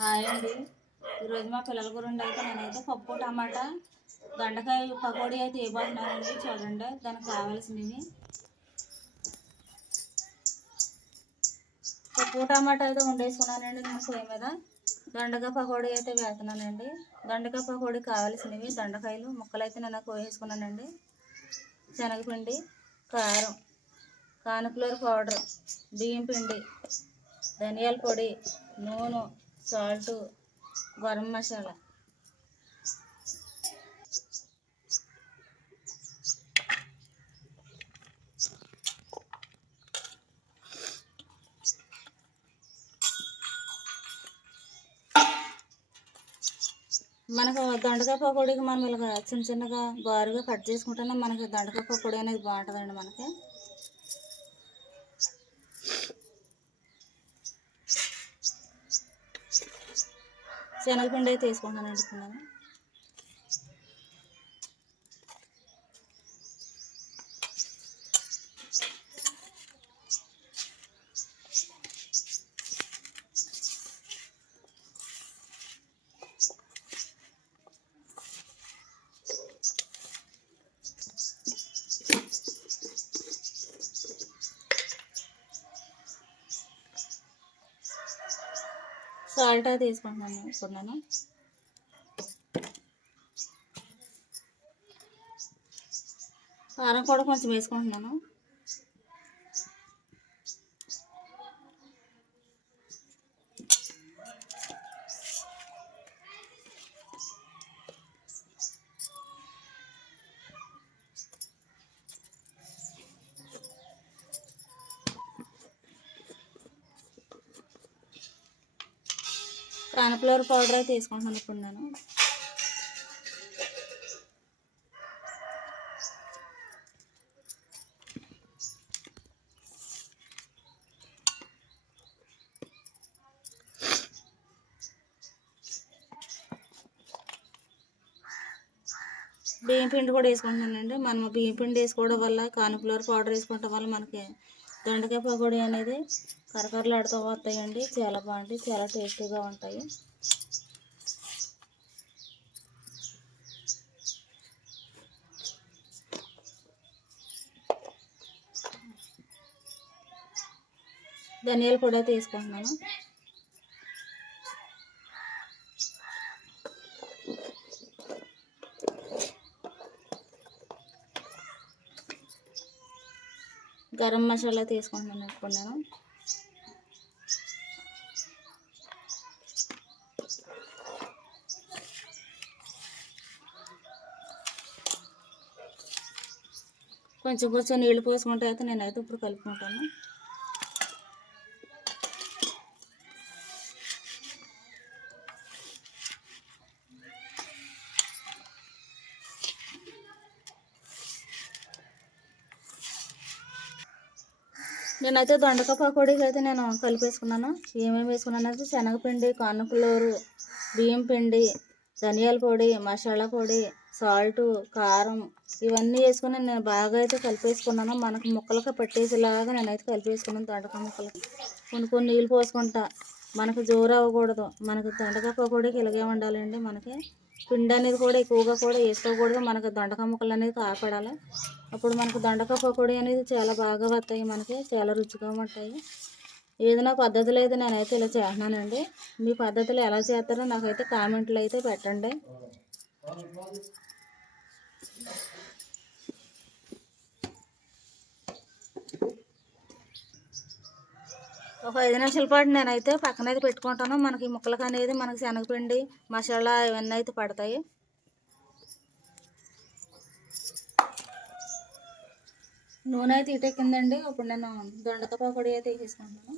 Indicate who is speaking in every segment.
Speaker 1: Hi అండి. ఈరోజు మా పిల్లల గురించి అయితే నేనైతే పప్పు టమాటా దొండకాయ పకోడీ అయితే ఇవ్వబోతున్నానండి చూడండి దానికి కావాల్సినవి. పప్పు టమాటా అయితే వండేసుకున్నానండి నేను పొయ్యి మీద. దొండకాయ పకోడీ అయితే వేస్తున్నానండి. దొండకాయ పకోడీ కావాల్సినవి దొండకాయలు ముక్కలు అయితే నేను కోసేసుకున్నానండి శనగపిండి కారం కాన్ఫ్లోర్ పౌడర్ బియ్యం పిండి ధనియాల పొడి నూనె సాల్ట్ గరం మసాలా. మనకు దొండకాయ పకోడీకి మనం ఇలా చిన్న చిన్నగా బారుగా కట్ చేసుకుంటేనే మనకి దొండకాయ పకోడీ అనేది బాగుంటుందండి మనకి. శనగపిండి అయితే వేసుకుంటానండి ఇప్పుడు సాల్ట్ తీసుకుంటున్నాను అనుకున్నాను కారం కూడా కొంచెం వేసుకుంటున్నాను. కాన్ఫ్లవర్ పౌడర్ అయితే వేసుకుంటున్నాను ఇప్పుడు నేను. బియ్యం పిండి కూడా వేసుకుంటున్నానండి. మనం బియ్యం పిండి వేసుకోవడం వల్ల కాన్ఫ్లవర్ పౌడర్ వేసుకోవడం వల్ల మనకి దొండకాయ పకోడీ అనేది కరకరలాడుతూ వస్తాయండి. చాలా బాగుంటాయి. చాలా టేస్టీగా ఉంటాయి. ధనియాల పొడి తీసుకుంటున్నాను గరం మసాలా తీసుకుంటున్నాను ఇప్పుడు నేను కొంచెం కొంచెం నీళ్ళు పోసుకుంటే అయితే నేనైతే ఇప్పుడు కలుపుకుంటాను. నేనైతే దొండకాయ పకోడీకి అయితే నేను కలిపేసుకున్నాను. ఏమేమి వేసుకున్నాను అంటే శనగపిండి కార్న్ఫ్లోర్ బియ్యం పిండి ధనియాల పొడి మసాలా పొడి సాల్ట్ కారం ఇవన్నీ వేసుకుని నేను బాగా అయితే కలిపేసుకున్నాను. మనకు ముక్కలకి పెట్టేసేలాగా నేనైతే కలిపేసుకున్నాను దొండకాయ ముక్కలకి. కొన్ని కొన్ని నీళ్ళు పోసుకుంటా. మనకు జోరు అవ్వకూడదు. మనకు దొండకాయ పకోడీకి ఇలాగే ఉండాలండి మనకి. పిండి అనేది కూడా ఎక్కువగా కూడా వేసుకోకూడదు. మనకు దొండకాయ ముక్కలు అనేది కాపాడాలి. అప్పుడు మనకు దొండకాయ పకోడీ అనేది చాలా బాగా వస్తాయి మనకి. చాలా రుచిగా ఉంటాయి. ఏదైనా పద్ధతులు అయితే నేనైతే ఇలా చేస్తున్నానండి. మీ పద్ధతులు ఎలా చేస్తారో నాకైతే కామెంట్లు అయితే పెట్టండి. ఒక ఐదు నిమిషాల పాటు నేనైతే పక్కన అయితే పెట్టుకుంటాను. మనకి ముక్కలకు అనేది మనకి శనగపిండి మసాలా ఇవన్నీ అయితే పడతాయి. నూనె అయితే ఇటెక్కిందండి. ఇప్పుడు నేను దొండకాయ పకోడీ అయితే వేసేసుకుంటున్నాను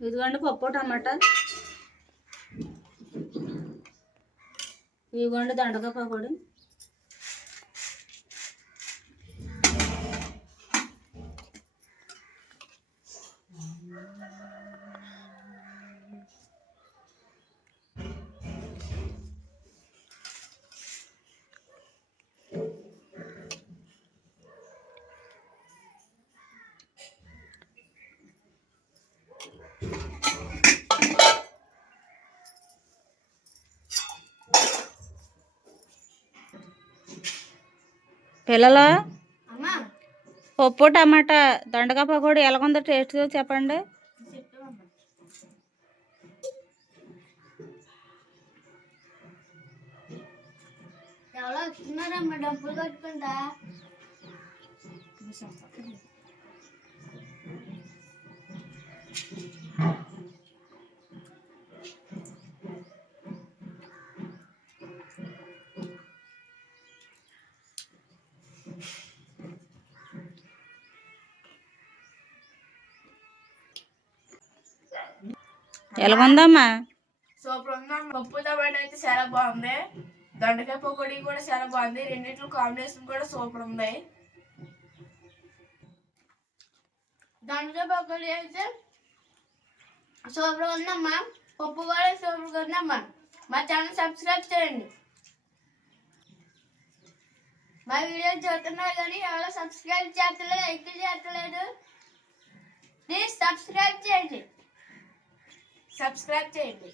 Speaker 1: ఇదిగోండి పప్పు టమాటా. ఇదిగోండి దండకాయ పకోడీ పిల్లలు? పప్పు టమాటా దొండకాయ పకోడీ ఎలాగుందో టేస్ట్ చెప్పండి.
Speaker 2: డబ్బులు కట్టుకుంటా.
Speaker 1: ఎలాగుందమ్మా
Speaker 3: సూపర్ ఉందా పప్పు టమాటా అయితే చాలా బాగుంది. దొండకాయ పకోడీ కూడా చాలా బాగుంది. రెండింటి కాంబినేషన్ కూడా సూపర్ ఉంది.
Speaker 2: దొండకాయ పకోడీ అయితే సూపర్ ఉందమ్మా. పప్పు కూడా సూపర్ ఉందమ్మా. మా ఛానల్ సబ్స్క్రైబ్ చేయండి. మా వీడియో చూస్తున్నారు కానీ ఎవరో సబ్స్క్రైబ్ చేస్తలేదు ఎక్కువ చేస్తలేదు ప్లీజ్ సబ్స్క్రైబ్ చేయండి.
Speaker 3: సబ్స్క్రైబ్ చేయండి.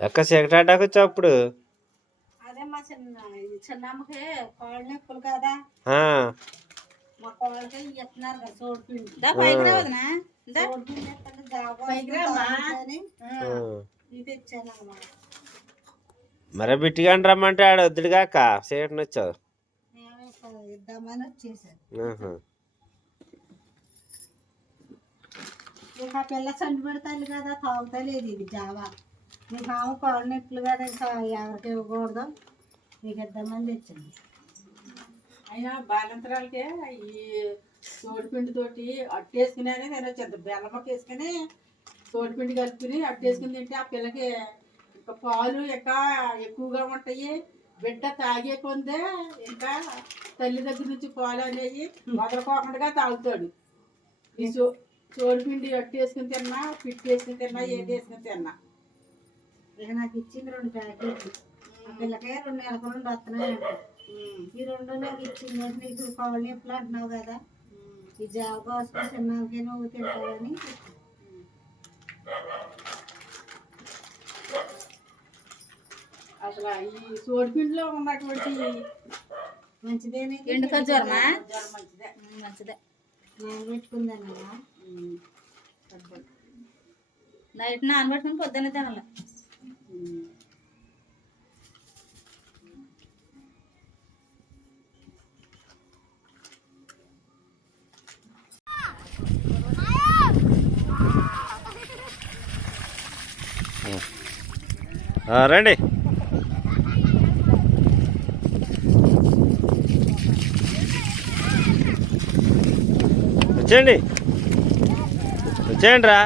Speaker 4: ఎక్క సిగటాటాకు వచ్చావు అప్పుడు?
Speaker 5: అదే మా చిన్న చిన్నమ్మకి కాళ్ళు నొప్పులు కదా.
Speaker 4: ఆ,
Speaker 5: మా కోళ్ళకి ఇస్తున్నారు కదా
Speaker 1: దా పైకి రామ్మా.
Speaker 5: ఇది ఇచ్చాను అనమాట
Speaker 4: మరే బిట్టిగాని రమ్మంటే ఆడ వద్దుడుగాక సీకటం వచ్చావు
Speaker 5: మేమే ఇక ఇద్దామని వచ్చేసాను
Speaker 4: ఆహా.
Speaker 5: ఇక ఆ పిల్ల చండి పెడతాను కదా తాగుతలేదు ఇది జావా. నీకు ఆమె కాళ్ళు నొప్పులు కదా ఇంకా ఎవరికి ఇవ్వకూడదు. నీకు ఇద్దామని తెచ్చింది
Speaker 6: అయినా బాలంతరాలకే ఈ సోడిపిండి తోటి అట్టేసుకుని నేను చెద్ద బెల్లమొక్క వేసుకుని సోడిపిండి కలుపుకుని అట్టేసుకుని తింటే ఆ పిల్లకి ఇంకా పాలు ఇంకా ఎక్కువగా ఉంటాయి. బిడ్డ తాగే కొందే ఇంకా తల్లి దగ్గర నుంచి పాలు అనేవి వదలకోకుండా తాగుతాడు. ఈ సో సోడిపిండి అట్టేసుకుని తిన్నా పిట్టి వేసుకుని తిన్నా ఏది వేసుకుని తిన్నా.
Speaker 5: ఇక నాకు ఇచ్చింది రెండు ప్యాకెట్లు. ఆ పిల్లకే రెండు నెలల నుండి వస్తున్నాయంట ఈ రెండు నాకు ఇచ్చింది. నీకు కాళ్ళు నొప్పులు అంటున్నావు కదా? ఈ జాబ్ కోసం చిన్నకే నువ్వు తింటావని
Speaker 6: అసలు ఈ సోడిపిండిలో ఉన్నటువంటి
Speaker 5: మంచిదేనే
Speaker 1: ఎండు ఖర్జూరమా
Speaker 6: జ్వరం మంచిదే.
Speaker 1: మంచిదే.
Speaker 5: నానబెట్టుకుందానమ్మా
Speaker 1: నైట్ నానబెట్టుకుని పొద్దున్నే తినాలి.
Speaker 4: ఆ, రండి. వచ్చేయండి. వచ్చేయండి రా